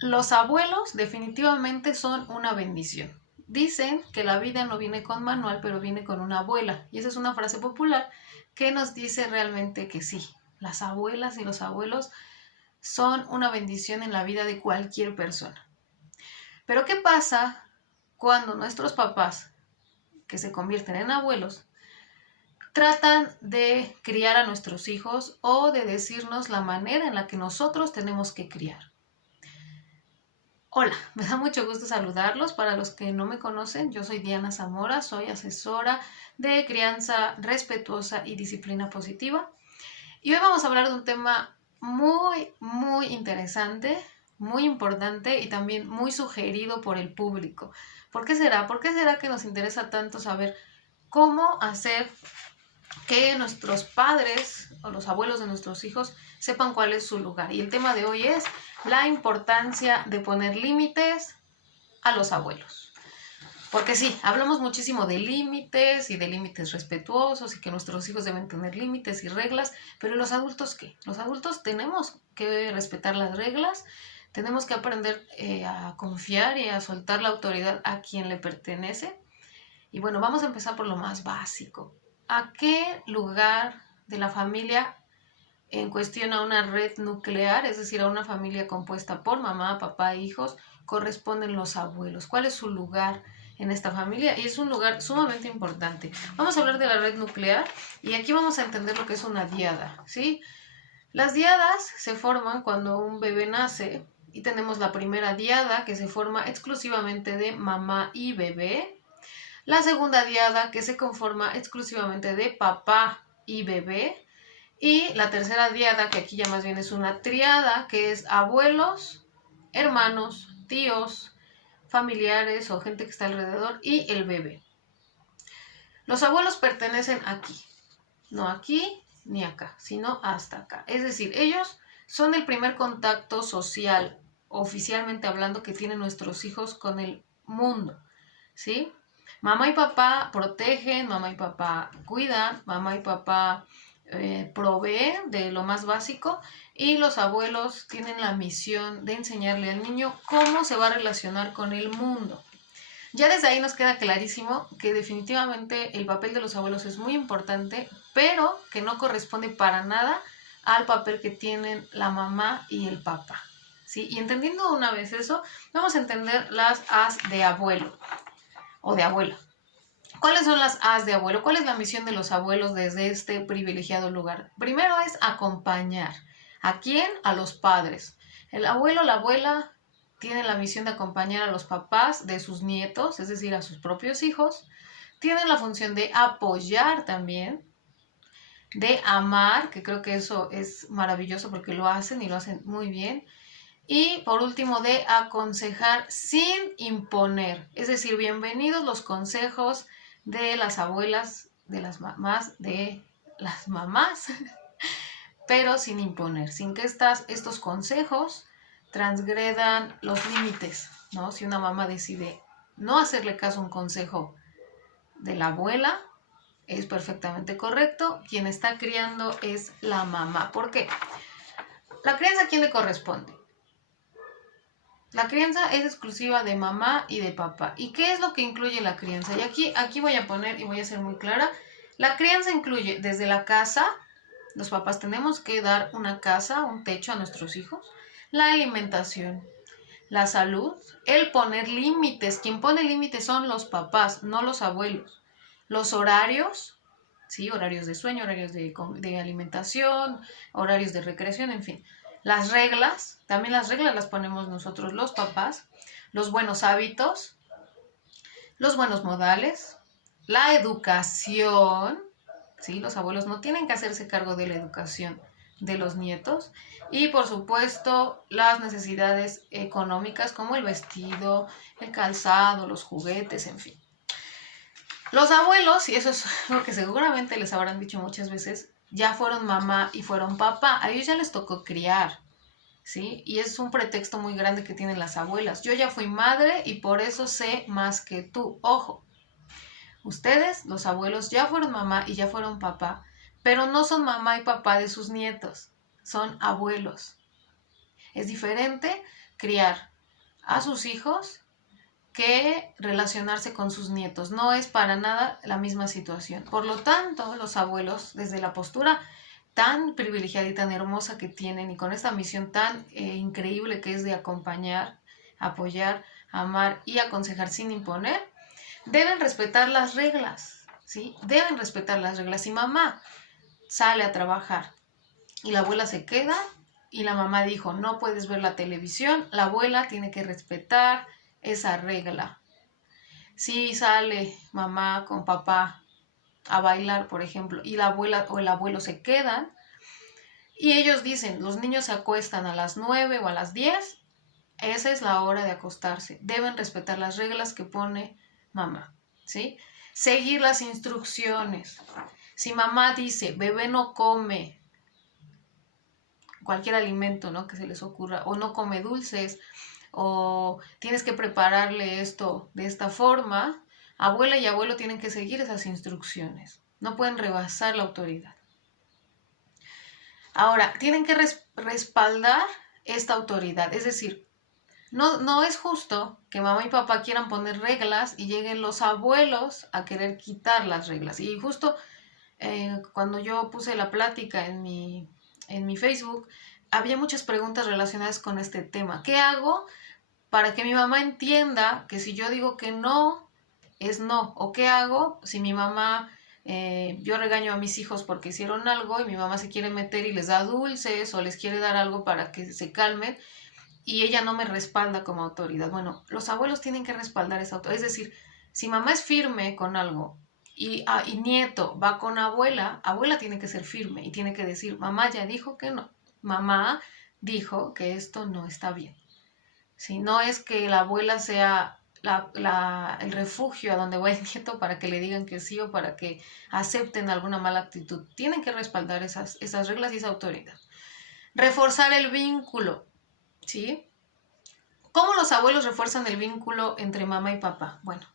Los abuelos definitivamente son una bendición. Dicen que la vida no viene con manual, pero viene con una abuela. Y esa es una frase popular que nos dice realmente que sí. Las abuelas y los abuelos son una bendición en la vida de cualquier persona. Pero ¿qué pasa cuando nuestros papás, que se convierten en abuelos, tratan de criar a nuestros hijos o de decirnos la manera en la que nosotros tenemos que criar? Hola, me da mucho gusto saludarlos. Para los que no me conocen, yo soy Diana Zamora, soy asesora de crianza respetuosa y disciplina positiva. Y hoy vamos a hablar de un tema muy interesante, muy importante y también muy sugerido por el público. ¿Por qué será? ¿Por qué será que nos interesa tanto saber cómo hacer que nuestros padres o los abuelos de nuestros hijos sepan cuál es su lugar? Y el tema de hoy es la importancia de poner límites a los abuelos. Porque sí, hablamos muchísimo de límites y de límites respetuosos y que nuestros hijos deben tener límites y reglas, pero ¿los adultos qué? Los adultos tenemos que respetar las reglas, tenemos que aprender a confiar y a soltar la autoridad a quien le pertenece. Y bueno, vamos a empezar por lo más básico. ¿A qué lugar de la familia en cuestión a una red nuclear, es decir, a una familia compuesta por mamá, papá e hijos, corresponden los abuelos? ¿Cuál es su lugar en esta familia? Y es un lugar sumamente importante. Vamos a hablar de la red nuclear y aquí vamos a entender lo que es una diada, ¿sí? Las diadas se forman cuando un bebé nace y tenemos la primera diada que se forma exclusivamente de mamá y bebé. La segunda diada que se conforma exclusivamente de papá y bebé. Y la tercera diada, que aquí ya más bien es una triada, que es abuelos, hermanos, tíos, familiares o gente que está alrededor y el bebé. Los abuelos pertenecen aquí, no aquí ni acá, sino hasta acá. Es decir, ellos son el primer contacto social, oficialmente hablando, que tienen nuestros hijos con el mundo, ¿sí? Mamá y papá protegen, mamá y papá cuidan, mamá y papá proveen de lo más básico, y los abuelos tienen la misión de enseñarle al niño cómo se va a relacionar con el mundo. Ya desde ahí nos queda clarísimo que definitivamente el papel de los abuelos es muy importante, pero que no corresponde para nada al papel que tienen la mamá y el papá, ¿sí? Y entendiendo una vez eso, vamos a entender las As de abuelo o de abuela. ¿Cuáles son las As de abuelo? ¿Cuál es la misión de los abuelos desde este privilegiado lugar? Primero es acompañar. ¿A quién? A los padres. El abuelo, la abuela tienen la misión de acompañar a los papás de sus nietos, es decir, a sus propios hijos. Tienen la función de apoyar también, de amar, que creo que eso es maravilloso porque lo hacen y lo hacen muy bien. Y por último, de aconsejar sin imponer. Es decir, bienvenidos los consejos de las abuelas, de las mamás, pero sin imponer, sin que estos consejos transgredan los límites, ¿no? Si una mamá decide no hacerle caso a un consejo de la abuela, es perfectamente correcto. Quien está criando es la mamá. ¿Por qué? ¿La crianza a quién le corresponde? La crianza es exclusiva de mamá y de papá. ¿Y qué es lo que incluye la crianza? Y aquí voy a poner y voy a ser muy clara. La crianza incluye desde la casa. Los papás tenemos que dar una casa, un techo a nuestros hijos. La alimentación, la salud, el poner límites. Quien pone límites son los papás, no los abuelos. Los horarios, ¿sí? Horarios de sueño, horarios de alimentación, horarios de recreación, en fin. Las reglas, también las reglas las ponemos nosotros los papás. Los buenos hábitos, los buenos modales, la educación, ¿sí? Los abuelos no tienen que hacerse cargo de la educación de los nietos. Y por supuesto las necesidades económicas como el vestido, el calzado, los juguetes, en fin. Los abuelos, y eso es lo que seguramente les habrán dicho muchas veces, ya fueron mamá y fueron papá. A ellos ya les tocó criar, ¿sí? Y es un pretexto muy grande que tienen las abuelas. Yo ya fui madre y por eso sé más que tú. Ojo, ustedes, los abuelos, ya fueron mamá y ya fueron papá, pero no son mamá y papá de sus nietos, son abuelos. Es diferente criar a sus hijos que relacionarse con sus nietos. No es para nada la misma situación. Por lo tanto, los abuelos, desde la postura tan privilegiada y tan hermosa que tienen y con esta misión tan increíble que es de acompañar, apoyar, amar y aconsejar sin imponer, deben respetar las reglas, ¿sí? Deben respetar las reglas. Si mamá sale a trabajar y la abuela se queda y la mamá dijo, no puedes ver la televisión, la abuela tiene que respetar esa regla. Si sale mamá con papá a bailar, por ejemplo, y la abuela o el abuelo se quedan, y ellos dicen, los niños se acuestan a las 9 o a las 10, esa es la hora de acostarse. Deben respetar las reglas que pone mamá, ¿sí? Seguir las instrucciones. Si mamá dice, bebé no come cualquier alimento, ¿no?, que se les ocurra, o no come dulces, o tienes que prepararle esto de esta forma, abuela y abuelo tienen que seguir esas instrucciones. No pueden rebasar la autoridad. Ahora, tienen que respaldar esta autoridad. Es decir, no es justo que mamá y papá quieran poner reglas y lleguen los abuelos a querer quitar las reglas. Y justo cuando yo puse la plática en mi Facebook, había muchas preguntas relacionadas con este tema. ¿Qué hago para que mi mamá entienda que si yo digo que no, es no? ¿O qué hago si mi mamá, yo regaño a mis hijos porque hicieron algo y mi mamá se quiere meter y les da dulces o les quiere dar algo para que se calmen y ella no me respalda como autoridad? Bueno, los abuelos tienen que respaldar esa autoridad. Es decir, si mamá es firme con algo y nieto va con abuela, abuela tiene que ser firme y tiene que decir, mamá ya dijo que no, mamá dijo que esto no está bien. ¿Sí? No es que la abuela sea el refugio a donde va el nieto para que le digan que sí o para que acepten alguna mala actitud. Tienen que respaldar esas reglas y esa autoridad. Reforzar el vínculo, ¿sí? ¿Cómo los abuelos refuerzan el vínculo entre mamá y papá? Bueno,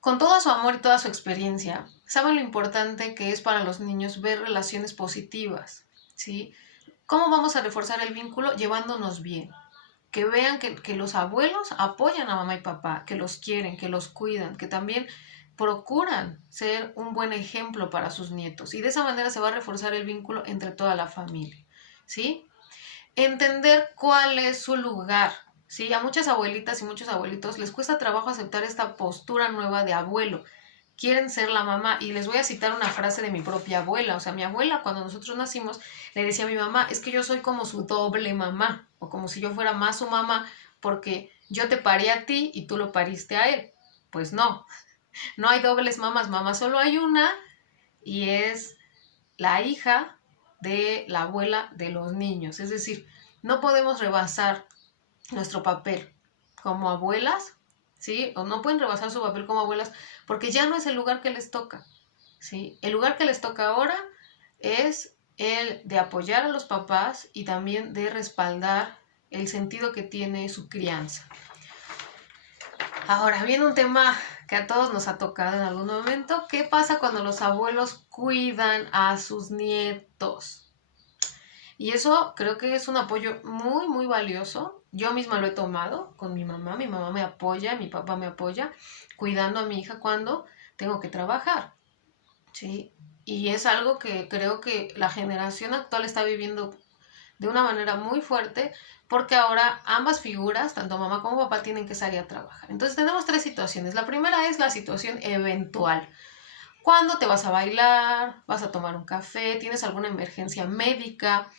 con todo su amor y toda su experiencia, saben lo importante que es para los niños ver relaciones positivas, ¿sí? ¿Cómo vamos a reforzar el vínculo? Llevándonos bien. Que vean que los abuelos apoyan a mamá y papá, que los quieren, que los cuidan, que también procuran ser un buen ejemplo para sus nietos. Y de esa manera se va a reforzar el vínculo entre toda la familia, ¿sí? Entender cuál es su lugar, ¿sí? A muchas abuelitas y muchos abuelitos les cuesta trabajo aceptar esta postura nueva de abuelo. Quieren ser la mamá. Y les voy a citar una frase de mi propia abuela. O sea, mi abuela, cuando nosotros nacimos, le decía a mi mamá, es que yo soy como su doble mamá, o como si yo fuera más su mamá, porque yo te parí a ti y tú lo pariste a él. Pues no, no hay dobles mamás, mamá solo hay una, y es la hija de la abuela de los niños. Es decir, no podemos rebasar nuestro papel como abuelas, ¿sí? O no pueden rebasar su papel como abuelas porque ya no es el lugar que les toca, ¿sí? El lugar que les toca ahora es el de apoyar a los papás y también de respaldar el sentido que tiene su crianza. Ahora viene un tema que a todos nos ha tocado en algún momento. ¿Qué pasa cuando los abuelos cuidan a sus nietos? Y eso creo que es un apoyo muy, muy valioso. Yo misma lo he tomado con mi mamá me apoya, mi papá me apoya, cuidando a mi hija cuando tengo que trabajar, ¿sí? Y es algo que creo que la generación actual está viviendo de una manera muy fuerte, porque ahora ambas figuras, tanto mamá como papá, tienen que salir a trabajar. Entonces tenemos tres situaciones. La primera es la situación eventual. Cuando te vas a bailar, vas a tomar un café, tienes alguna emergencia médica,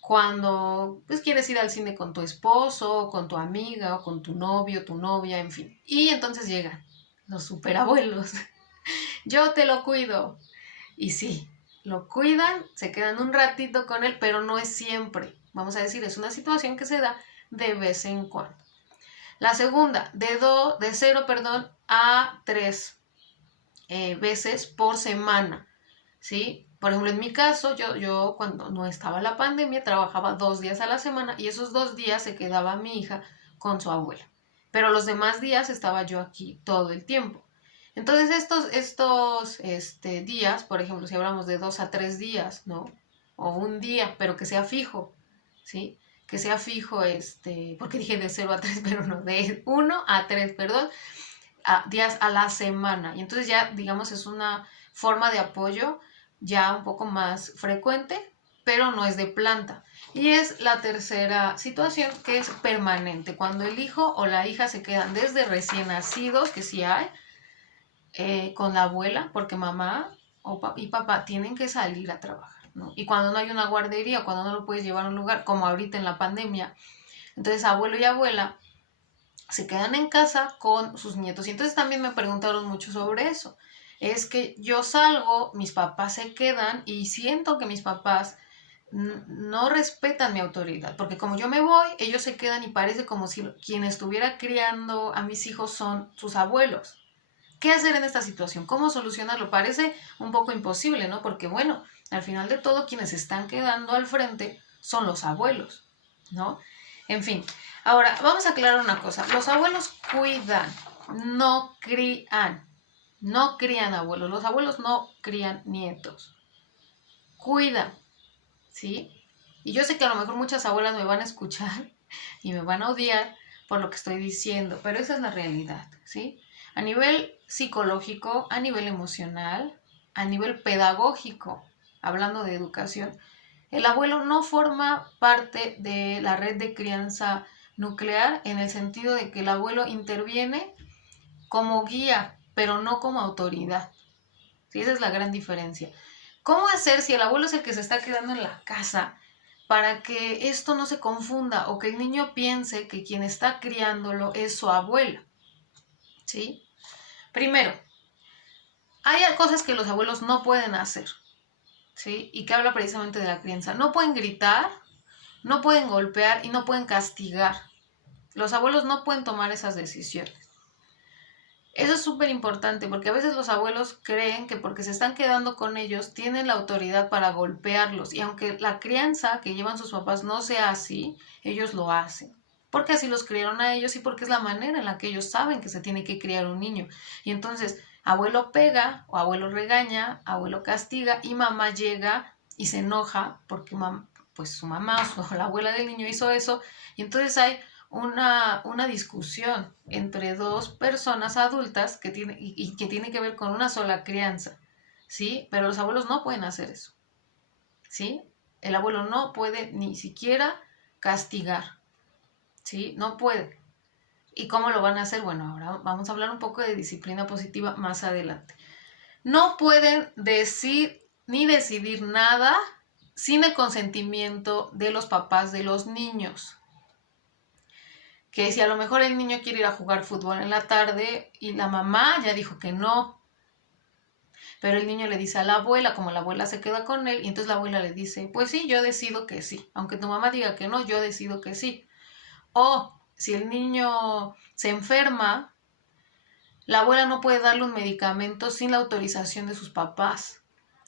cuando pues quieres ir al cine con tu esposo, con tu amiga, o con tu novio, tu novia, en fin. Y entonces llegan los superabuelos. Yo te lo cuido. Y sí, lo cuidan, se quedan un ratito con él, pero no es siempre. Vamos a decir, es una situación que se da de vez en cuando. La segunda, de 0, a 3 veces por semana, ¿sí? Por ejemplo, en mi caso, yo cuando no estaba la pandemia, trabajaba 2 días a la semana y esos 2 días se quedaba mi hija con su abuela. Pero los demás días estaba yo aquí todo el tiempo. Entonces estos días, por ejemplo, si hablamos de 2 a 3 días, ¿no? O un día, pero que sea fijo, ¿sí? que sea fijo, porque dije de 0 a 3, pero no, de 1 a 3, perdón, días a la semana. Y entonces ya, digamos, es una forma de apoyo ya un poco más frecuente, pero no es de planta. Y es la tercera situación, que es permanente, cuando el hijo o la hija se quedan desde recién nacidos, que sí hay, con la abuela, porque mamá y papá tienen que salir a trabajar, ¿no? Y cuando no hay una guardería, cuando no lo puedes llevar a un lugar, como ahorita en la pandemia, entonces abuelo y abuela se quedan en casa con sus nietos. Y entonces también me preguntaron mucho sobre eso. Es que yo salgo, mis papás se quedan y siento que mis papás no respetan mi autoridad, porque como yo me voy, ellos se quedan y parece como si quien estuviera criando a mis hijos son sus abuelos. ¿Qué hacer en esta situación? ¿Cómo solucionarlo? Parece un poco imposible, ¿no? Porque bueno, al final de todo quienes están quedando al frente son los abuelos, ¿no? En fin, ahora vamos a aclarar una cosa. Los abuelos cuidan, no crían. No crían abuelos. Los abuelos no crían nietos. Cuidan, ¿sí? Y yo sé que a lo mejor muchas abuelas me van a escuchar y me van a odiar por lo que estoy diciendo, pero esa es la realidad, ¿sí? A nivel psicológico, a nivel emocional, a nivel pedagógico, hablando de educación, el abuelo no forma parte de la red de crianza nuclear en el sentido de que el abuelo interviene como guía, pero no como autoridad. ¿Sí? Esa es la gran diferencia. ¿Cómo hacer si el abuelo es el que se está quedando en la casa para que esto no se confunda o que el niño piense que quien está criándolo es su abuela? ¿Sí? Primero, hay cosas que los abuelos no pueden hacer, ¿sí? Y que habla precisamente de la crianza. No pueden gritar, no pueden golpear y no pueden castigar. Los abuelos no pueden tomar esas decisiones. Eso es súper importante porque a veces los abuelos creen que porque se están quedando con ellos tienen la autoridad para golpearlos, y aunque la crianza que llevan sus papás no sea así, ellos lo hacen. Porque así los criaron a ellos y porque es la manera en la que ellos saben que se tiene que criar un niño. Y entonces abuelo pega o abuelo regaña, abuelo castiga y mamá llega y se enoja porque pues su mamá o la abuela del niño hizo eso, y entonces hay una discusión entre dos personas adultas que que tiene que ver con una sola crianza, ¿sí? Pero los abuelos no pueden hacer eso, ¿sí? El abuelo no puede ni siquiera castigar, ¿sí? No puede. ¿Y cómo lo van a hacer? Bueno, ahora vamos a hablar un poco de disciplina positiva más adelante. No pueden decir ni decidir nada sin el consentimiento de los papás de los niños. Que si a lo mejor el niño quiere ir a jugar fútbol en la tarde y la mamá ya dijo que no, pero el niño le dice a la abuela, como la abuela se queda con él, y entonces la abuela le dice, pues sí, yo decido que sí, aunque tu mamá diga que no, yo decido que sí. O si el niño se enferma, la abuela no puede darle un medicamento sin la autorización de sus papás.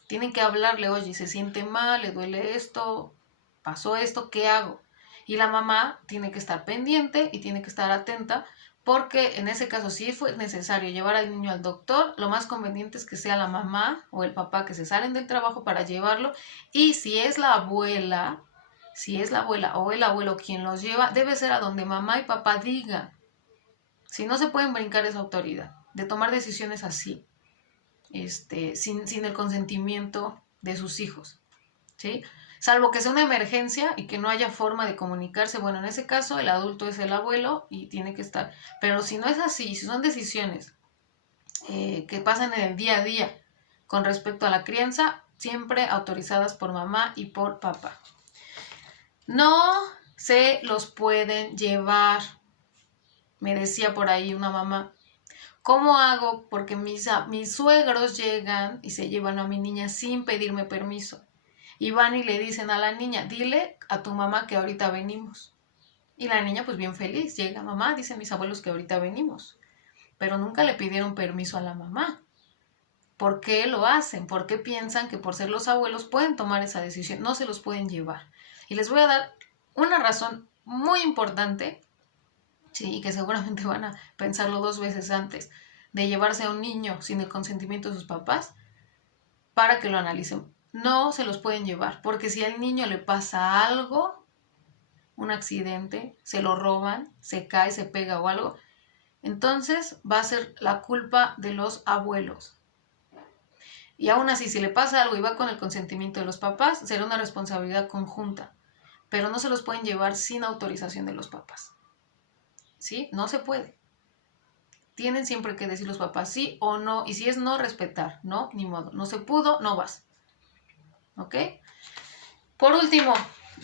Tienen que hablarle, oye, se siente mal, le duele esto, pasó esto, ¿qué hago? Y la mamá tiene que estar pendiente y tiene que estar atenta, porque en ese caso, si fue necesario llevar al niño al doctor, lo más conveniente es que sea la mamá o el papá que se salen del trabajo para llevarlo. Y si es la abuela o el abuelo quien los lleva, debe ser a donde mamá y papá digan. Si no se pueden brincar esa autoridad de tomar decisiones así, sin el consentimiento de sus hijos, ¿sí? Salvo que sea una emergencia y que no haya forma de comunicarse. Bueno, en ese caso el adulto es el abuelo y tiene que estar. Pero si no es así, si son decisiones que pasan en el día a día con respecto a la crianza, siempre autorizadas por mamá y por papá. No se los pueden llevar. Me decía por ahí una mamá, ¿cómo hago? Porque mis suegros llegan y se llevan a mi niña sin pedirme permiso. Y van y le dicen a la niña, dile a tu mamá que ahorita venimos. Y la niña pues bien feliz, llega, mamá, dicen mis abuelos que ahorita venimos. Pero nunca le pidieron permiso a la mamá. ¿Por qué lo hacen? ¿Por qué piensan que por ser los abuelos pueden tomar esa decisión? No se los pueden llevar. Y les voy a dar una razón muy importante, sí, y que seguramente van a pensarlo 2 veces antes de llevarse a un niño sin el consentimiento de sus papás, para que lo analicen. No se los pueden llevar, porque si al niño le pasa algo, un accidente, se lo roban, se cae, se pega o algo, entonces va a ser la culpa de los abuelos. Y aún así, si le pasa algo y va con el consentimiento de los papás, será una responsabilidad conjunta, pero no se los pueden llevar sin autorización de los papás. ¿Sí? No se puede. Tienen siempre que decir los papás sí o no, y si es no, respetar, no, ni modo. No se pudo, no vas. ¿Ok? Por último,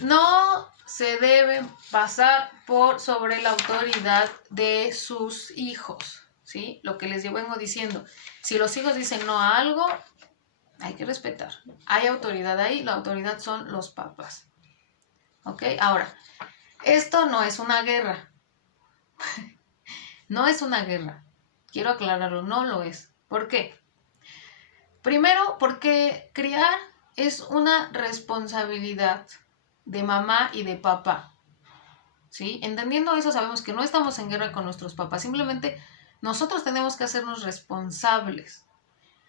no se deben pasar por sobre la autoridad de sus hijos, ¿sí? Lo que les vengo diciendo. Si los hijos dicen no a algo, hay que respetar. Hay autoridad ahí, la autoridad son los papás. ¿Ok? Ahora, esto no es una guerra. No es una guerra. Quiero aclararlo, no lo es. ¿Por qué? Primero, porque criar es una responsabilidad de mamá y de papá. ¿Sí? Entendiendo eso, sabemos que no estamos en guerra con nuestros papás. Simplemente nosotros tenemos que hacernos responsables.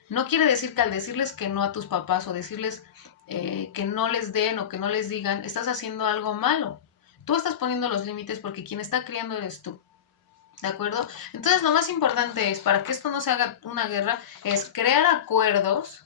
No quiere decir que al decirles que no a tus papás o decirles que no les den o que no les digan, estás haciendo algo malo. Tú estás poniendo los límites porque quien está criando eres tú. ¿De acuerdo? Entonces lo más importante es, para que esto no se haga una guerra, es crear acuerdos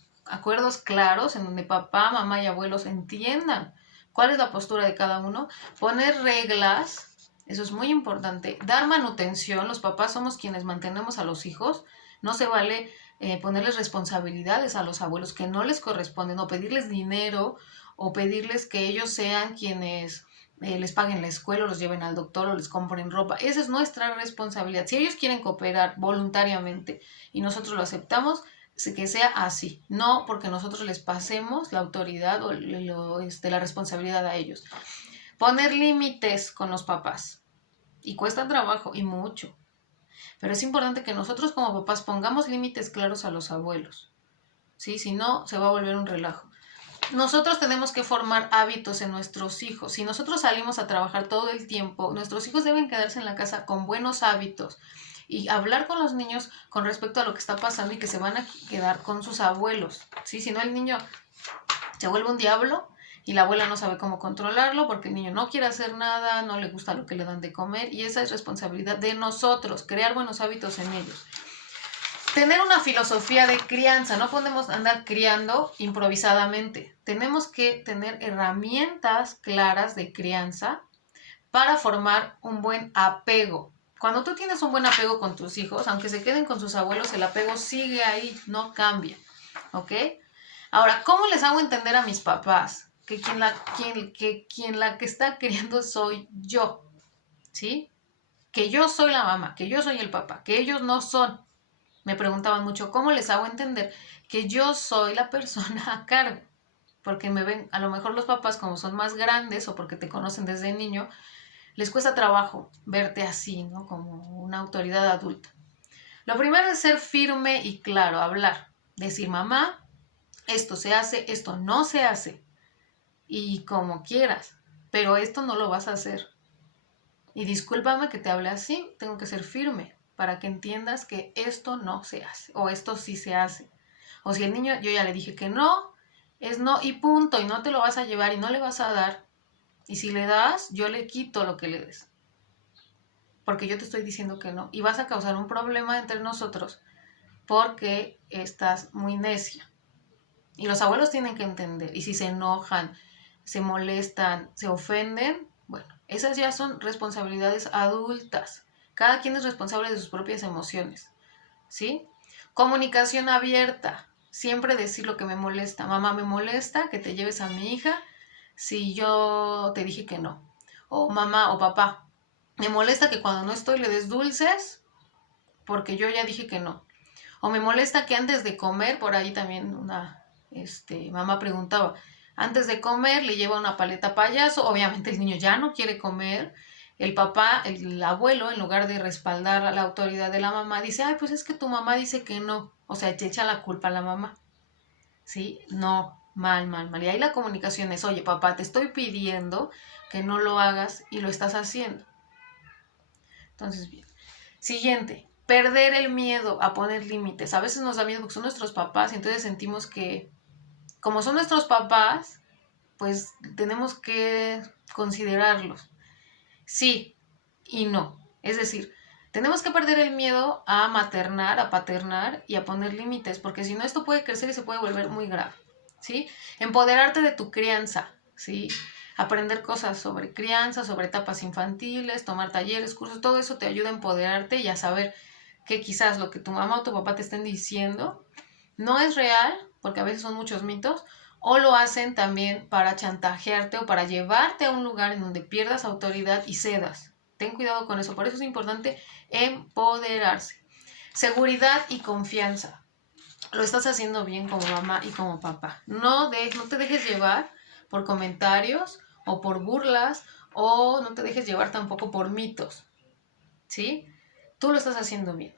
claros en donde papá, mamá y abuelos entiendan cuál es la postura de cada uno, poner reglas, eso es muy importante, dar manutención, los papás somos quienes mantenemos a los hijos, no se vale ponerles responsabilidades a los abuelos que no les corresponden, o pedirles dinero, o pedirles que ellos sean quienes les paguen la escuela, o los lleven al doctor, o les compren ropa. Esa es nuestra responsabilidad. Si ellos quieren cooperar voluntariamente y nosotros lo aceptamos, que sea así, no porque nosotros les pasemos la autoridad o la responsabilidad a ellos. Poner límites con los papás. Y cuesta trabajo, y mucho. Pero es importante que nosotros como papás pongamos límites claros a los abuelos. ¿Sí? Si no, se va a volver un relajo. Nosotros tenemos que formar hábitos en nuestros hijos. Si nosotros salimos a trabajar todo el tiempo, nuestros hijos deben quedarse en la casa con buenos hábitos y hablar con los niños con respecto a lo que está pasando y que se van a quedar con sus abuelos. ¿Sí? Si no, el niño se vuelve un diablo y la abuela no sabe cómo controlarlo porque el niño no quiere hacer nada, no le gusta lo que le dan de comer, y esa es responsabilidad de nosotros, crear buenos hábitos en ellos. Tener una filosofía de crianza, no podemos andar criando improvisadamente. Tenemos que tener herramientas claras de crianza para formar un buen apego. Cuando tú tienes un buen apego con tus hijos, aunque se queden con sus abuelos, el apego sigue ahí, no cambia. ¿Ok? Ahora, ¿cómo les hago entender a mis papás que quien la que está criando soy yo? ¿Sí? Que yo soy la mamá, que yo soy el papá, que ellos no son. Me preguntaban mucho, ¿cómo les hago entender que yo soy la persona a cargo? Porque me ven, a lo mejor los papás como son más grandes o porque te conocen desde niño, les cuesta trabajo verte así, ¿no? Como una autoridad adulta. Lo primero es ser firme y claro, hablar. Decir, mamá, esto se hace, esto no se hace. Y como quieras, pero esto no lo vas a hacer. Y discúlpame que te hable así, tengo que ser firme para que entiendas que esto no se hace o esto sí se hace. O si el niño, yo ya le dije que no, es no y punto, y no te lo vas a llevar y no le vas a dar. Y si le das, yo le quito lo que le des. Porque yo te estoy diciendo que no. Y vas a causar un problema entre nosotros porque estás muy necia. Y los abuelos tienen que entender. Y si se enojan, se molestan, se ofenden, bueno, esas ya son responsabilidades adultas. Cada quien es responsable de sus propias emociones, ¿sí? Comunicación abierta. Siempre decir lo que me molesta. Mamá, me molesta que te lleves a mi hija si yo te dije que no. O mamá o papá, me molesta que cuando no estoy le des dulces porque yo ya dije que no. O me molesta que antes de comer, por ahí también una mamá preguntaba, antes de comer le lleva una paleta payaso, obviamente el niño ya no quiere comer, el papá, el abuelo, en lugar de respaldar a la autoridad de la mamá, dice, ay, pues es que tu mamá dice que no, o sea, te echa la culpa a la mamá, ¿sí? No, mal. Y ahí la comunicación es, oye, papá, te estoy pidiendo que no lo hagas y lo estás haciendo. Entonces, bien. Siguiente, perder el miedo a poner límites. A veces nos da miedo porque son nuestros papás y entonces sentimos que, como son nuestros papás, pues tenemos que considerarlos. Sí y no. Es decir, tenemos que perder el miedo a maternar, a paternar y a poner límites, porque si no esto puede crecer y se puede volver muy grave, ¿sí? Empoderarte de tu crianza, ¿sí? Aprender cosas sobre crianza, sobre etapas infantiles, tomar talleres, cursos, todo eso te ayuda a empoderarte y a saber que quizás lo que tu mamá o tu papá te estén diciendo no es real, porque a veces son muchos mitos, o lo hacen también para chantajearte o para llevarte a un lugar en donde pierdas autoridad y cedas. Ten cuidado con eso, por eso es importante empoderarse. Seguridad y confianza. Lo estás haciendo bien como mamá y como papá. No te dejes llevar por comentarios o por burlas, o no te dejes llevar tampoco por mitos, ¿sí? Tú lo estás haciendo bien.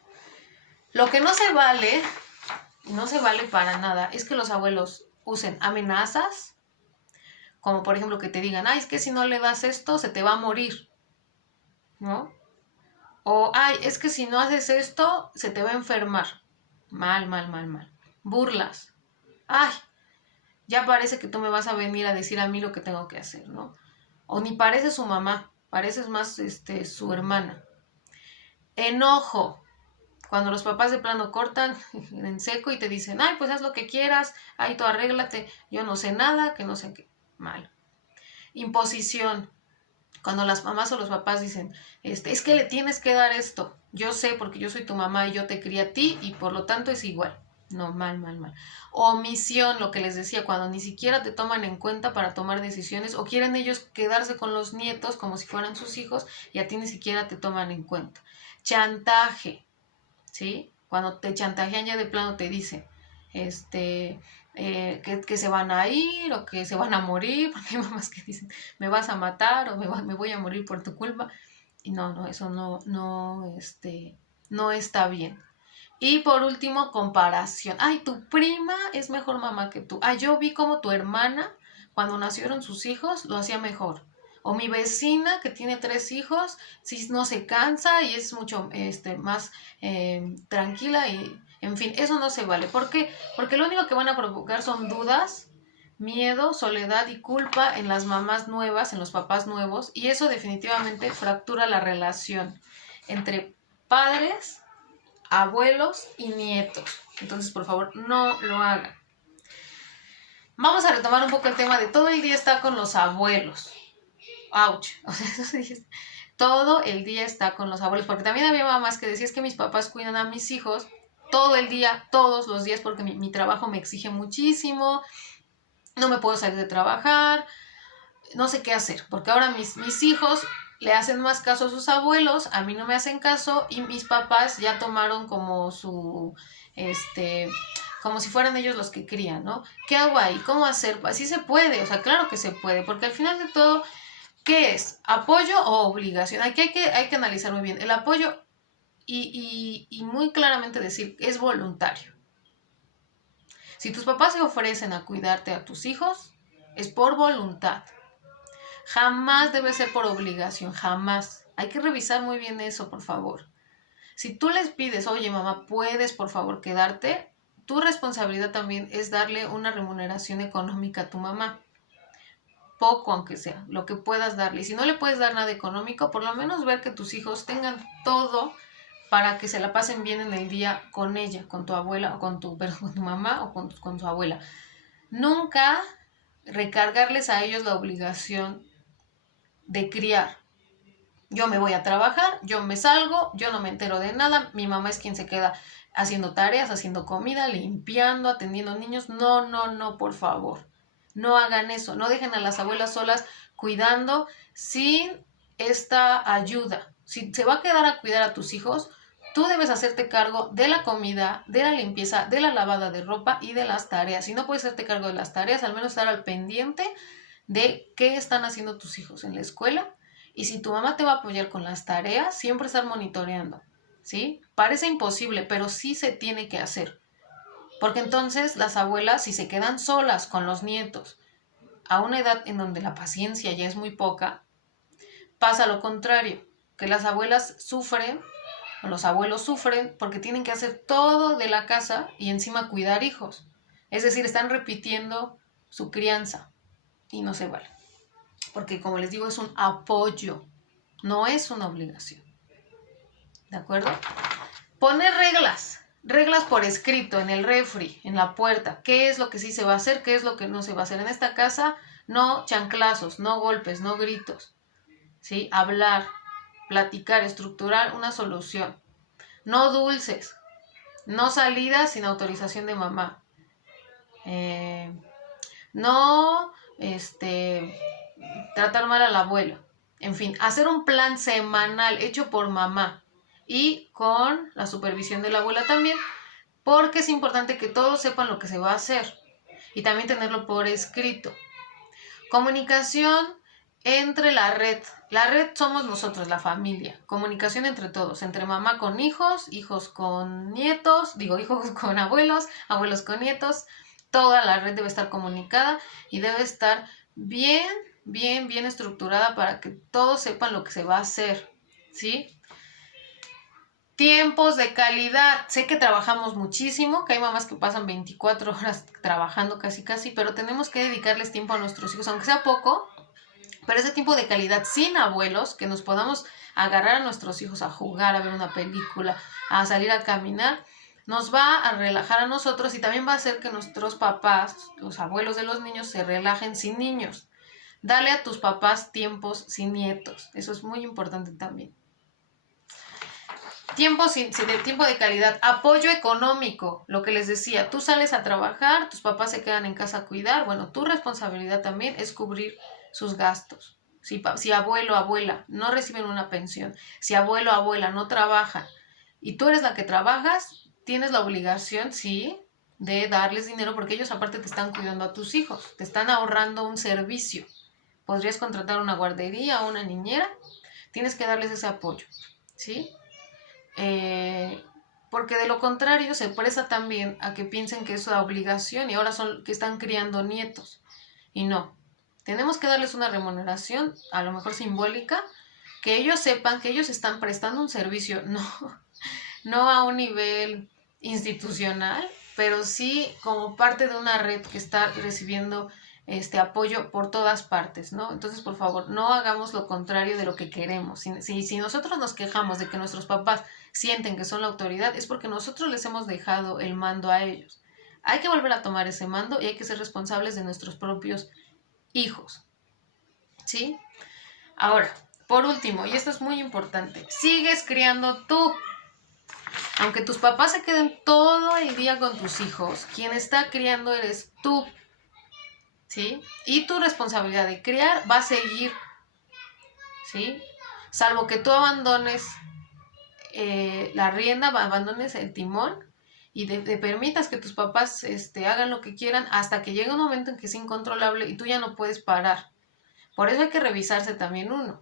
Lo que no se vale, no se vale para nada, es que los abuelos usen amenazas, como por ejemplo que te digan, ay, es que si no le das esto, se te va a morir, ¿no? O, ay, es que si no haces esto, se te va a enfermar. Mal, mal, mal, mal. Burlas. Ay, ya parece que tú me vas a venir a decir a mí lo que tengo que hacer, ¿no? O ni pareces su mamá, pareces más su hermana. Enojo. Cuando los papás de plano cortan en seco y te dicen, ay, pues haz lo que quieras, ay, tú arréglate, yo no sé nada, que no sé qué. Mal. Imposición. Cuando las mamás o los papás dicen, es que le tienes que dar esto. Yo sé porque yo soy tu mamá y yo te crié a ti y por lo tanto es igual. No, mal, mal, mal. Omisión, lo que les decía, cuando ni siquiera te toman en cuenta para tomar decisiones o quieren ellos quedarse con los nietos como si fueran sus hijos y a ti ni siquiera te toman en cuenta. Chantaje, ¿sí? Cuando te chantajean ya de plano te dicen, que se van a ir o que se van a morir, porque hay mamás que dicen, me vas a matar o me voy a morir por tu culpa. Y no, eso no está bien. Y por último, comparación. Ay, tu prima es mejor mamá que tú. Ay, yo vi como tu hermana, cuando nacieron sus hijos, lo hacía mejor. O mi vecina que tiene 3 hijos, si no se cansa y es mucho más tranquila y, en fin, eso no se vale. ¿Por qué? Porque lo único que van a provocar son dudas, miedo, soledad y culpa en las mamás nuevas, en los papás nuevos, y eso definitivamente fractura la relación entre padres, abuelos y nietos. Entonces, por favor, no lo hagan. Vamos a retomar un poco el tema de todo el día está con los abuelos. Ouch. O sea, todo el día está con los abuelos. Porque también había mamás que decían, es que mis papás cuidan a mis hijos todo el día, todos los días, porque mi trabajo me exige muchísimo. No me puedo salir de trabajar. No sé qué hacer. Porque ahora mis hijos le hacen más caso a sus abuelos, a mí no me hacen caso y mis papás ya tomaron como como si fueran ellos los que crían, ¿no? ¿Qué hago ahí? ¿Cómo hacer? Así se puede, o sea, claro que se puede, porque al final de todo, ¿qué es? ¿Apoyo o obligación? Aquí hay que analizar muy bien. El apoyo y muy claramente decir, es voluntario. Si tus papás se ofrecen a cuidarte a tus hijos, es por voluntad. Jamás debe ser por obligación, jamás. Hay que revisar muy bien eso, por favor. Si tú les pides, oye mamá, ¿puedes por favor quedarte? Tu responsabilidad también es darle una remuneración económica a tu mamá. Poco aunque sea, lo que puedas darle. Y si no le puedes dar nada económico, por lo menos ver que tus hijos tengan todo para que se la pasen bien en el día con ella, con tu abuela, o con tu mamá o con su abuela. Nunca recargarles a ellos la obligación de criar. Yo me voy a trabajar, yo me salgo, yo no me entero de nada, mi mamá es quien se queda haciendo tareas, haciendo comida, limpiando, atendiendo niños. No, no, no, por favor. No hagan eso, no dejen a las abuelas solas cuidando sin esta ayuda. Si se va a quedar a cuidar a tus hijos, tú debes hacerte cargo de la comida, de la limpieza, de la lavada de ropa y de las tareas. Si no puedes hacerte cargo de las tareas, al menos estar al pendiente de qué están haciendo tus hijos en la escuela. Y si tu mamá te va a apoyar con las tareas, siempre estar monitoreando, ¿sí? Parece imposible, pero sí se tiene que hacer. Porque entonces las abuelas, si se quedan solas con los nietos, a una edad en donde la paciencia ya es muy poca, pasa lo contrario, que las abuelas sufren, o los abuelos sufren, porque tienen que hacer todo de la casa y encima cuidar hijos. Es decir, están repitiendo su crianza y no se vale. Porque como les digo, es un apoyo, no es una obligación. ¿De acuerdo? Poner reglas por escrito, en el refri, en la puerta. ¿Qué es lo que sí se va a hacer? ¿Qué es lo que no se va a hacer? En esta casa, no chanclazos, no golpes, no gritos. ¿Sí? Hablar, platicar, estructurar una solución. No dulces, no salidas sin autorización de mamá. No, tratar mal al abuelo. En fin, hacer un plan semanal hecho por mamá y con la supervisión de la abuela también, porque es importante que todos sepan lo que se va a hacer y también tenerlo por escrito. Comunicación entre la red. La red somos nosotros, la familia. Comunicación entre todos, entre mamá con hijos, hijos con nietos, hijos con abuelos, abuelos con nietos. Toda la red debe estar comunicada y debe estar bien estructurada para que todos sepan lo que se va a hacer, ¿sí? Tiempos de calidad. Sé que trabajamos muchísimo, que hay mamás que pasan 24 horas trabajando casi, pero tenemos que dedicarles tiempo a nuestros hijos, aunque sea poco, pero ese tiempo de calidad sin abuelos, que nos podamos agarrar a nuestros hijos a jugar, a ver una película, a salir a caminar, nos va a relajar a nosotros y también va a hacer que nuestros papás, los abuelos de los niños, se relajen sin niños. Dale a tus papás tiempos sin nietos. Eso es muy importante también. Tiempo de calidad. Apoyo económico. Lo que les decía, tú sales a trabajar, tus papás se quedan en casa a cuidar. Bueno, tu responsabilidad también es cubrir sus gastos. Si abuelo, abuela no reciben una pensión, si abuelo, abuela no trabajan y tú eres la que trabajas, tienes la obligación, sí, de darles dinero porque ellos aparte te están cuidando a tus hijos, te están ahorrando un servicio. Podrías contratar una guardería o una niñera, tienes que darles ese apoyo, ¿sí? Porque de lo contrario se presta también a que piensen que es una obligación y ahora son que están criando nietos. Y no, tenemos que darles una remuneración, a lo mejor simbólica, que ellos sepan que ellos están prestando un servicio, no a un nivel institucional, pero sí como parte de una red que está recibiendo apoyo por todas partes, ¿no? Entonces, por favor, no hagamos lo contrario de lo que queremos. Si nosotros nos quejamos de que nuestros papás sienten que son la autoridad, es porque nosotros les hemos dejado el mando a ellos. Hay que volver a tomar ese mando y hay que ser responsables de nuestros propios hijos, ¿sí? Ahora, por último, y esto es muy importante, sigues criando tú. Aunque tus papás se queden todo el día con tus hijos, quien está criando eres tú, ¿sí? Y tu responsabilidad de criar va a seguir, ¿sí? Salvo que tú abandones la rienda, abandones el timón y te permitas que tus papás hagan lo que quieran hasta que llegue un momento en que es incontrolable y tú ya no puedes parar. Por eso hay que revisarse también uno.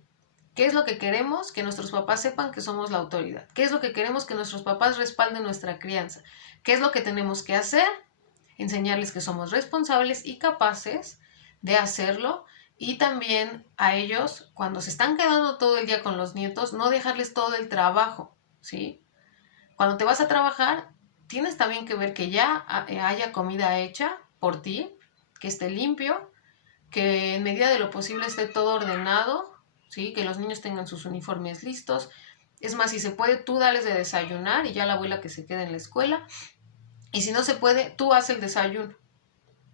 ¿Qué es lo que queremos? Que nuestros papás sepan que somos la autoridad. ¿Qué es lo que queremos? Que nuestros papás respalden nuestra crianza. ¿Qué es lo que tenemos que hacer? Enseñarles que somos responsables y capaces de hacerlo. Y también a ellos, cuando se están quedando todo el día con los nietos, no dejarles todo el trabajo, ¿sí? Cuando te vas a trabajar, tienes también que ver que ya haya comida hecha por ti, que esté limpio, que en medida de lo posible esté todo ordenado, ¿sí? Que los niños tengan sus uniformes listos. Es más, si se puede, tú dales de desayunar y ya la abuela que se quede en la escuela. Y si no se puede, tú haz el desayuno,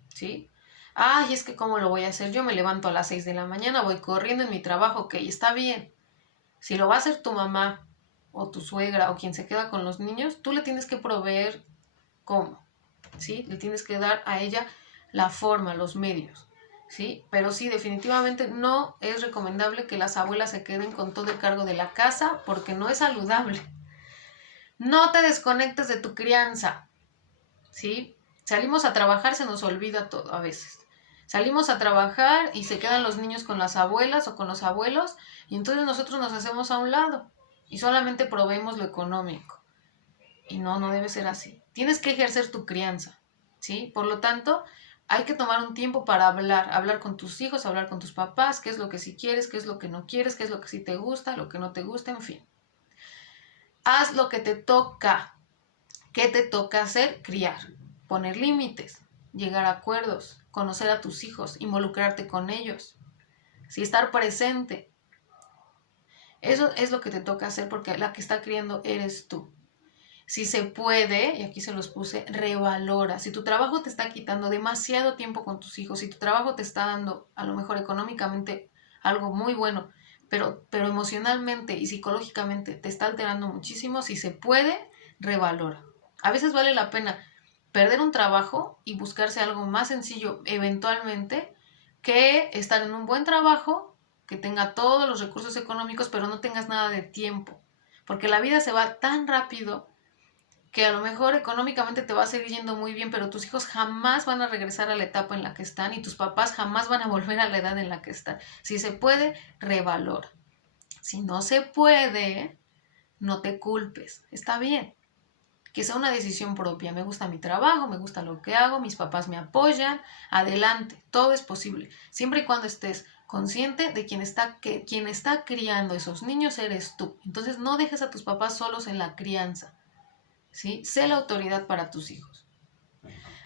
¿sí? Ay, es que ¿cómo lo voy a hacer? Yo me levanto a las 6 de la mañana, voy corriendo en mi trabajo, ok, está bien. Si lo va a hacer tu mamá o tu suegra o quien se queda con los niños, tú le tienes que proveer cómo, ¿sí? Le tienes que dar a ella la forma, los medios, ¿sí? Pero sí, definitivamente no es recomendable que las abuelas se queden con todo el cargo de la casa porque no es saludable. No te desconectes de tu crianza, ¿sí? Salimos a trabajar, se nos olvida todo a veces. Salimos a trabajar y se quedan los niños con las abuelas o con los abuelos y entonces nosotros nos hacemos a un lado y solamente proveemos lo económico. Y no debe ser así. Tienes que ejercer tu crianza, ¿sí? Por lo tanto, hay que tomar un tiempo para hablar con tus hijos, hablar con tus papás, qué es lo que sí quieres, qué es lo que no quieres, qué es lo que sí te gusta, lo que no te gusta, en fin. Haz lo que te toca. ¿Qué te toca hacer? Criar, poner límites, llegar a acuerdos, conocer a tus hijos, involucrarte con ellos, ¿sí? Estar presente. Eso es lo que te toca hacer porque la que está criando eres tú. Si se puede, y aquí se los puse, revalora. Si tu trabajo te está quitando demasiado tiempo con tus hijos, si tu trabajo te está dando a lo mejor económicamente algo muy bueno, pero emocionalmente y psicológicamente te está alterando muchísimo, si se puede, revalora. A veces vale la pena perder un trabajo y buscarse algo más sencillo eventualmente que estar en un buen trabajo que tenga todos los recursos económicos pero no tengas nada de tiempo. Porque la vida se va tan rápido que a lo mejor económicamente te va a seguir yendo muy bien, pero tus hijos jamás van a regresar a la etapa en la que están y tus papás jamás van a volver a la edad en la que están. Si se puede, revalora. Si no se puede, no te culpes. Está bien. Que sea una decisión propia. Me gusta mi trabajo, me gusta lo que hago, mis papás me apoyan. Adelante, todo es posible. Siempre y cuando estés consciente de quien está criando esos niños eres tú. Entonces no dejes a tus papás solos en la crianza. ¿Sí? Sé la autoridad para tus hijos.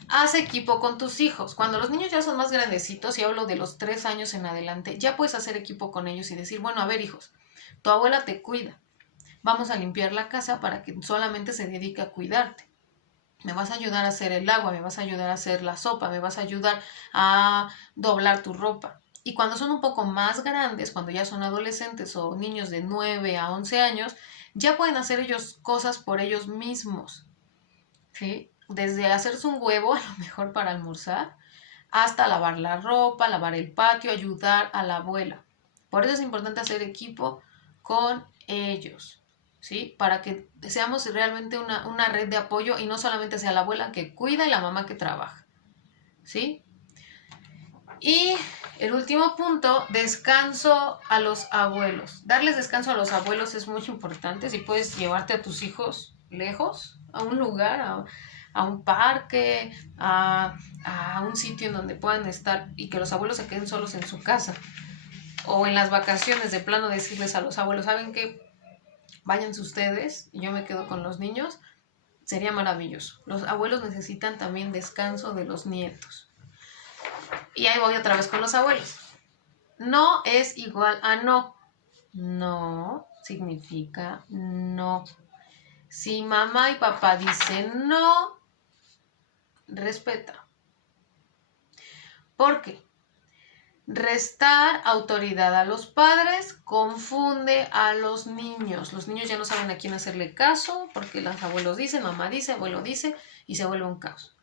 Haz equipo con tus hijos. Cuando los niños ya son más grandecitos, y hablo de los 3 años en adelante, ya puedes hacer equipo con ellos y decir, bueno, a ver, hijos, tu abuela te cuida. Vamos a limpiar la casa para que solamente se dedique a cuidarte. Me vas a ayudar a hacer el agua, me vas a ayudar a hacer la sopa, me vas a ayudar a doblar tu ropa. Y cuando son un poco más grandes, cuando ya son adolescentes o niños de 9 a 11 años, ya pueden hacer ellos cosas por ellos mismos, ¿sí? Desde hacerse un huevo, a lo mejor para almorzar, hasta lavar la ropa, lavar el patio, ayudar a la abuela. Por eso es importante hacer equipo con ellos, ¿sí? Para que seamos realmente una red de apoyo y no solamente sea la abuela que cuida y la mamá que trabaja, ¿sí? Y el último punto, descanso a los abuelos. Darles descanso a los abuelos es muy importante. Si puedes llevarte a tus hijos lejos, a un lugar, a un parque, a un sitio en donde puedan estar y que los abuelos se queden solos en su casa. O en las vacaciones, de plano decirles a los abuelos, ¿saben qué? Váyanse ustedes y yo me quedo con los niños. Sería maravilloso. Los abuelos necesitan también descanso de los nietos. Y ahí voy otra vez con los abuelos. No es igual a no. No significa no. Si mamá y papá dicen no, respeta. ¿Por qué? Restar autoridad a los padres confunde a los niños. Los niños ya no saben a quién hacerle caso porque los abuelos dicen, mamá dice, abuelo dice y se vuelve un caos.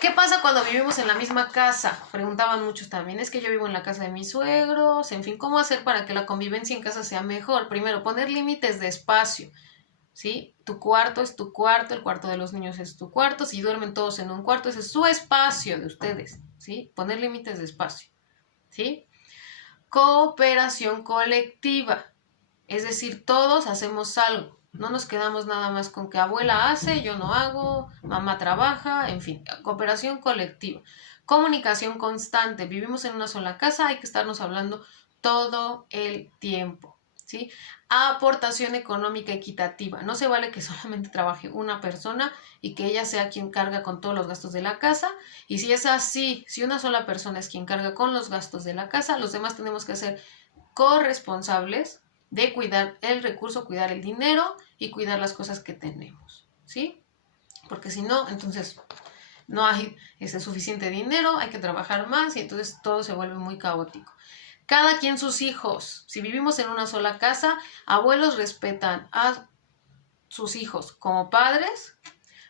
¿Qué pasa cuando vivimos en la misma casa? Preguntaban muchos también. Es que yo vivo en la casa de mis suegros. En fin, ¿cómo hacer para que la convivencia en casa sea mejor? Primero, poner límites de espacio, ¿sí? Tu cuarto es tu cuarto, el cuarto de los niños es tu cuarto. Si duermen todos en un cuarto, ese es su espacio de ustedes, ¿sí? Poner límites de espacio, ¿sí? Cooperación colectiva. Es decir, todos hacemos algo. No nos quedamos nada más con que abuela hace, yo no hago, mamá trabaja, en fin, cooperación colectiva. Comunicación constante. Vivimos en una sola casa, hay que estarnos hablando todo el tiempo, ¿sí? Aportación económica equitativa. No se vale que solamente trabaje una persona y que ella sea quien carga con todos los gastos de la casa. Y si es así, si una sola persona es quien carga con los gastos de la casa, los demás tenemos que ser corresponsables de cuidar el recurso, cuidar el dinero y cuidar las cosas que tenemos, ¿sí? Porque si no, entonces no hay suficiente dinero, hay que trabajar más y entonces todo se vuelve muy caótico. Cada quien sus hijos. Si vivimos en una sola casa, abuelos respetan a sus hijos como padres,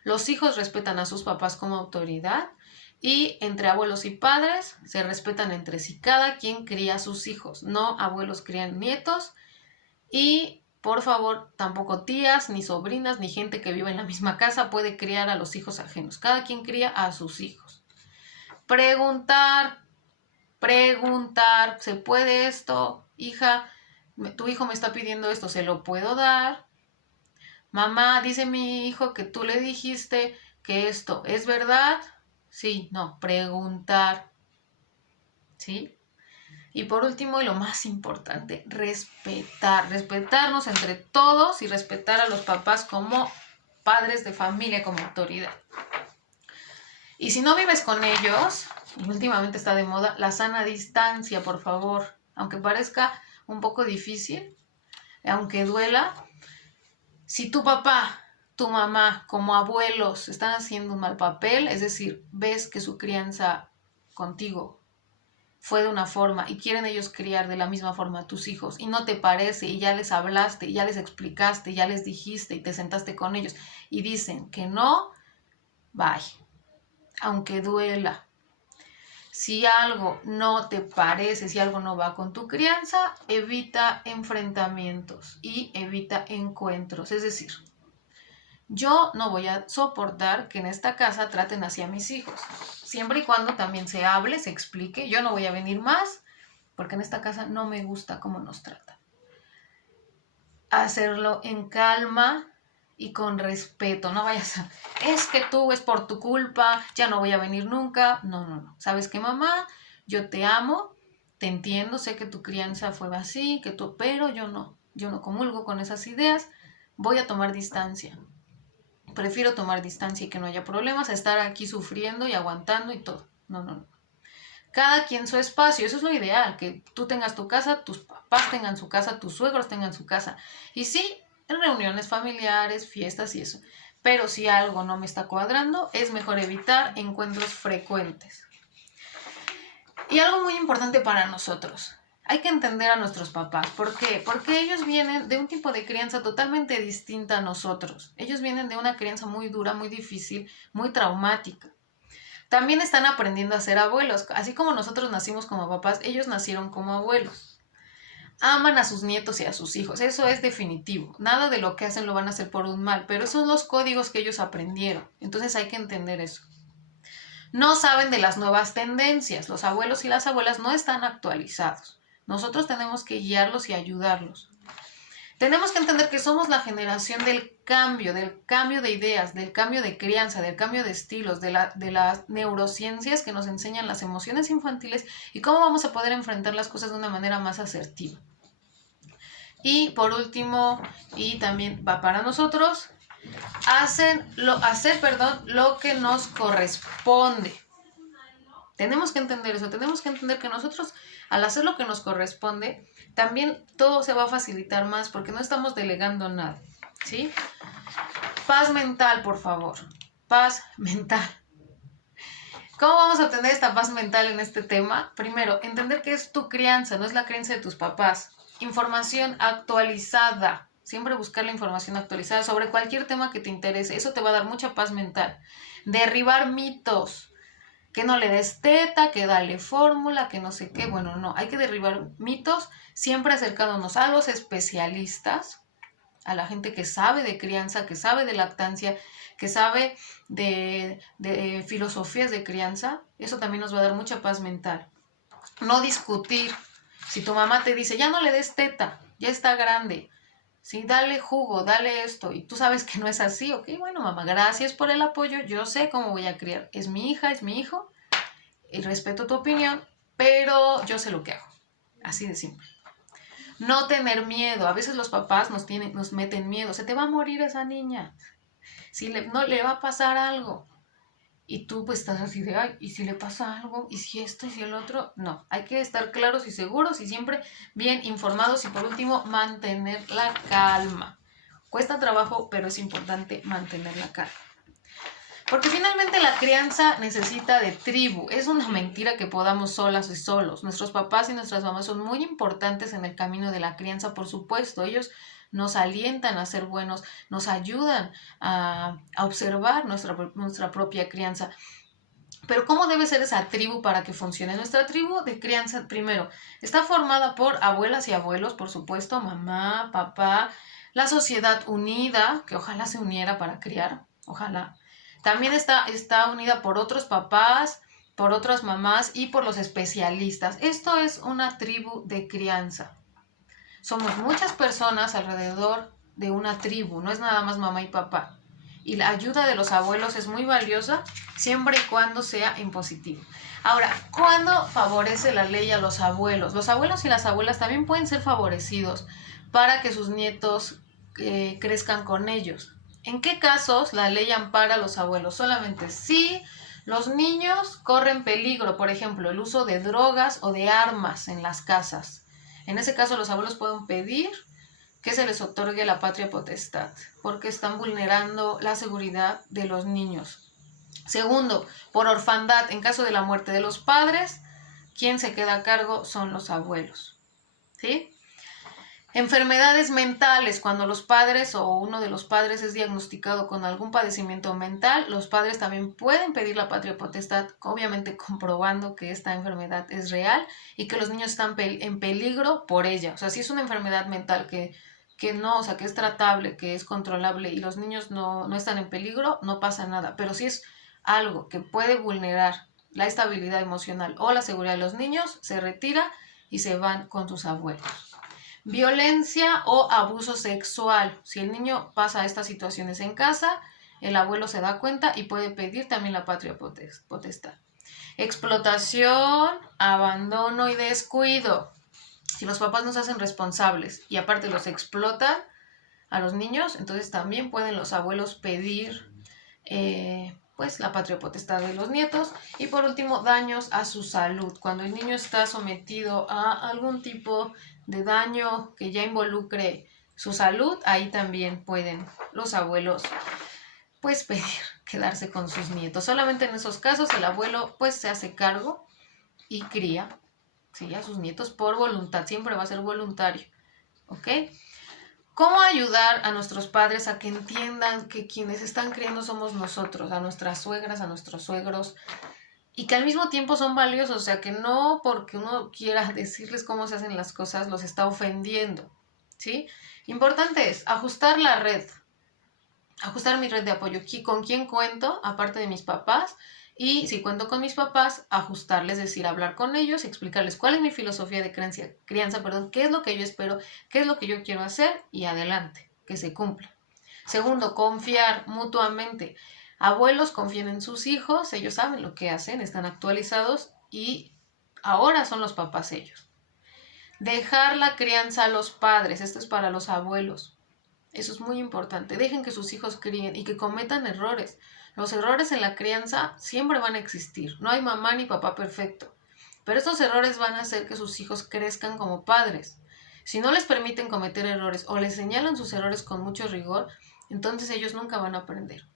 los hijos respetan a sus papás como autoridad y entre abuelos y padres se respetan entre sí. Cada quien cría a sus hijos, no abuelos crían nietos. Y, por favor, tampoco tías, ni sobrinas, ni gente que vive en la misma casa puede criar a los hijos ajenos. Cada quien cría a sus hijos. Preguntar, ¿se puede esto? Hija, tu hijo me está pidiendo esto, ¿se lo puedo dar? Mamá, dice mi hijo que tú le dijiste que esto es verdad. Sí, no, preguntar. ¿Sí? Y por último, y lo más importante, respetar. Respetarnos entre todos y respetar a los papás como padres de familia, como autoridad. Y si no vives con ellos, y últimamente está de moda, la sana distancia, por favor. Aunque parezca un poco difícil, aunque duela, si tu papá, tu mamá, como abuelos están haciendo un mal papel, es decir, ves que su crianza contigo fue de una forma y quieren ellos criar de la misma forma a tus hijos y no te parece y ya les hablaste y ya les explicaste, y ya les dijiste y te sentaste con ellos y dicen que no, bye, aunque duela. Si algo no te parece, si algo no va con tu crianza, evita enfrentamientos y evita encuentros. Es decir, yo no voy a soportar que en esta casa traten así a mis hijos. Siempre y cuando también se hable, se explique. Yo no voy a venir más porque en esta casa no me gusta cómo nos tratan. Hacerlo en calma y con respeto. No vayas a, es que tú, es por tu culpa, ya no voy a venir nunca. No. ¿Sabes qué, mamá? Yo te amo, te entiendo, sé que tu crianza fue así, pero yo no comulgo con esas ideas. Voy a tomar distancia. Prefiero tomar distancia y que no haya problemas a estar aquí sufriendo y aguantando y todo. No. Cada quien su espacio, eso es lo ideal, que tú tengas tu casa, tus papás tengan su casa, tus suegros tengan su casa. Y sí, en reuniones familiares, fiestas y eso. Pero si algo no me está cuadrando, es mejor evitar encuentros frecuentes. Y algo muy importante para nosotros. Hay que entender a nuestros papás. ¿Por qué? Porque ellos vienen de un tipo de crianza totalmente distinta a nosotros. Ellos vienen de una crianza muy dura, muy difícil, muy traumática. También están aprendiendo a ser abuelos. Así como nosotros nacimos como papás, ellos nacieron como abuelos. Aman a sus nietos y a sus hijos. Eso es definitivo. Nada de lo que hacen lo van a hacer por un mal, pero esos son los códigos que ellos aprendieron. Entonces hay que entender eso. No saben de las nuevas tendencias. Los abuelos y las abuelas no están actualizados. Nosotros tenemos que guiarlos y ayudarlos. Tenemos que entender que somos la generación del cambio de ideas, del cambio de crianza, del cambio de estilos, de las neurociencias que nos enseñan las emociones infantiles y cómo vamos a poder enfrentar las cosas de una manera más asertiva. Y por último, y también va para nosotros, hacer lo que nos corresponde. Tenemos que entender eso, tenemos que entender que nosotros al hacer lo que nos corresponde, también todo se va a facilitar más porque no estamos delegando nada, ¿sí? Paz mental, por favor, paz mental. ¿Cómo vamos a obtener esta paz mental en este tema? Primero, entender que es tu crianza, no es la crianza de tus papás. Información actualizada. Siempre buscar la información actualizada sobre cualquier tema que te interese. Eso te va a dar mucha paz mental. Derribar mitos. Que no le des teta, que dale fórmula, que no sé qué. Bueno, no. Hay que derribar mitos, siempre acercándonos a los especialistas, a la gente que sabe de crianza, que sabe de lactancia, que sabe de filosofías de crianza. Eso también nos va a dar mucha paz mental. No discutir. Si tu mamá te dice, ya no le des teta, ya está grande, sí, dale jugo, dale esto, y tú sabes que no es así, ok, bueno, mamá, gracias por el apoyo, yo sé cómo voy a criar, es mi hija, es mi hijo, y respeto tu opinión, pero yo sé lo que hago, así de simple. No tener miedo, a veces los papás nos meten miedo, se te va a morir esa niña, no le va a pasar algo. Y tú pues estás así de, ay, ¿y si le pasa algo? ¿Y si esto? ¿Y si el otro? No, hay que estar claros y seguros y siempre bien informados. Y por último, mantener la calma. Cuesta trabajo, pero es importante mantener la calma. Porque finalmente la crianza necesita de tribu. Es una mentira que podamos solas y solos. Nuestros papás y nuestras mamás son muy importantes en el camino de la crianza, por supuesto. Ellos nos alientan a ser buenos, nos ayudan a observar nuestra propia crianza. Pero ¿cómo debe ser esa tribu para que funcione? Nuestra tribu de crianza, primero, está formada por abuelas y abuelos, por supuesto, mamá, papá, la sociedad unida, que ojalá se uniera para criar, ojalá. También está unida por otros papás, por otras mamás y por los especialistas. Esto es una tribu de crianza. Somos muchas personas alrededor de una tribu, no es nada más mamá y papá. Y la ayuda de los abuelos es muy valiosa siempre y cuando sea en positivo. Ahora, ¿cuándo favorece la ley a los abuelos? Los abuelos y las abuelas también pueden ser favorecidos para que sus nietos crezcan con ellos. ¿En qué casos la ley ampara a los abuelos? Solamente si los niños corren peligro, por ejemplo, el uso de drogas o de armas en las casas. En ese caso los abuelos pueden pedir que se les otorgue la patria potestad, porque están vulnerando la seguridad de los niños. Segundo, por orfandad, en caso de la muerte de los padres, quien se queda a cargo son los abuelos, ¿sí? Enfermedades mentales, cuando los padres o uno de los padres es diagnosticado con algún padecimiento mental, los padres también pueden pedir la patria potestad, obviamente comprobando que esta enfermedad es real y que los niños están en peligro por ella. O sea, si es una enfermedad mental que no, o sea, que es tratable, que es controlable y los niños no están en peligro, no pasa nada. Pero si es algo que puede vulnerar la estabilidad emocional o la seguridad de los niños, se retira y se van con sus abuelos. Violencia o abuso sexual. Si el niño pasa estas situaciones en casa, el abuelo se da cuenta y puede pedir también la patria potestad. Explotación, abandono y descuido. Si los papás no se hacen responsables y aparte los explotan a los niños, entonces también pueden los abuelos pedir pues la patria potestad de los nietos. Y por último, daños a su salud. Cuando el niño está sometido a algún tipo de daño que ya involucre su salud, ahí también pueden los abuelos pues pedir quedarse con sus nietos. Solamente en esos casos el abuelo pues se hace cargo y cría, ¿sí?, a sus nietos por voluntad, siempre va a ser voluntario, ¿ok? ¿Cómo ayudar a nuestros padres a que entiendan que quienes están criando somos nosotros, a nuestras suegras, a nuestros suegros, y que al mismo tiempo son valiosos? O sea, que no porque uno quiera decirles cómo se hacen las cosas los está ofendiendo, ¿sí? Importante es ajustar la red, ajustar mi red de apoyo, con quién cuento, aparte de mis papás, y si cuento con mis papás, ajustarles, es decir, hablar con ellos, explicarles cuál es mi filosofía de crianza, qué es lo que yo espero, qué es lo que yo quiero hacer y adelante, que se cumpla. Segundo, confiar mutuamente. Abuelos confían en sus hijos, ellos saben lo que hacen, están actualizados y ahora son los papás ellos. Dejar la crianza a los padres, esto es para los abuelos. Eso es muy importante. Dejen que sus hijos críen y que cometan errores. Los errores en la crianza siempre van a existir. No hay mamá ni papá perfecto. Pero estos errores van a hacer que sus hijos crezcan como padres. Si no les permiten cometer errores o les señalan sus errores con mucho rigor, entonces ellos nunca van a aprender.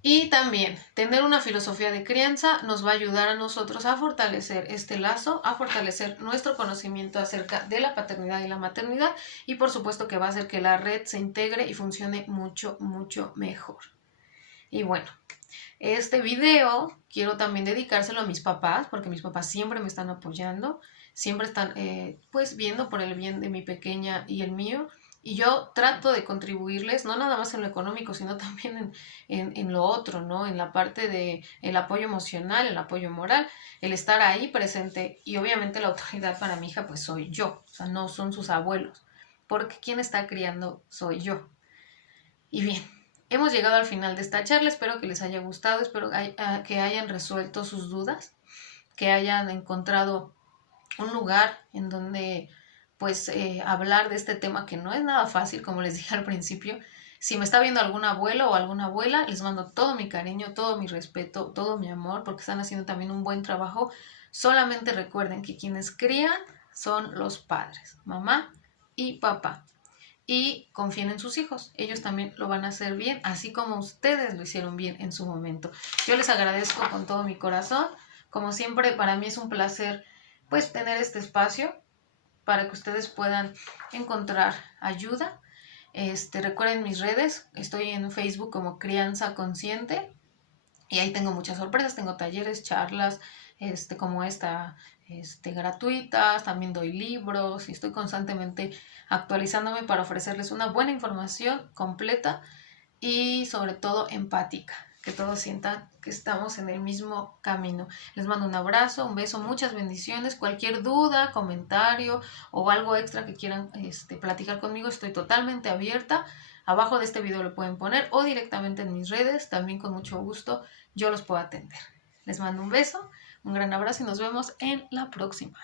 Y también tener una filosofía de crianza nos va a ayudar a nosotros a fortalecer este lazo, a fortalecer nuestro conocimiento acerca de la paternidad y la maternidad, y por supuesto que va a hacer que la red se integre y funcione mucho, mucho mejor. Y bueno, este video quiero también dedicárselo a mis papás, porque mis papás siempre me están apoyando, siempre están pues viendo por el bien de mi pequeña y el mío. Y yo trato de contribuirles, no nada más en lo económico, sino también en lo otro, ¿no? En la parte del apoyo emocional, el apoyo moral, el estar ahí presente. Y obviamente la autoridad para mi hija, pues soy yo. O sea, no son sus abuelos. Porque quien está criando soy yo. Y bien, hemos llegado al final de esta charla. Espero que les haya gustado. Espero que hayan resuelto sus dudas. Que hayan encontrado un lugar en donde pues hablar de este tema que no es nada fácil, como les dije al principio. Si me está viendo algún abuelo o alguna abuela, les mando todo mi cariño, todo mi respeto, todo mi amor, porque están haciendo también un buen trabajo. Solamente recuerden que quienes crían son los padres, mamá y papá. Y confíen en sus hijos, ellos también lo van a hacer bien, así como ustedes lo hicieron bien en su momento. Yo les agradezco con todo mi corazón. Como siempre, para mí es un placer pues tener este espacio para que ustedes puedan encontrar ayuda. Recuerden mis redes, estoy en Facebook como Crianza Consciente y ahí tengo muchas sorpresas, tengo talleres, charlas, como esta, gratuitas, también doy libros y estoy constantemente actualizándome para ofrecerles una buena información completa y sobre todo empática, que todos sientan que estamos en el mismo camino. Les mando un abrazo, un beso, muchas bendiciones. Cualquier duda, comentario o algo extra que quieran platicar conmigo, estoy totalmente abierta. Abajo de este video lo pueden poner o directamente en mis redes, también con mucho gusto yo los puedo atender. Les mando un beso, un gran abrazo y nos vemos en la próxima.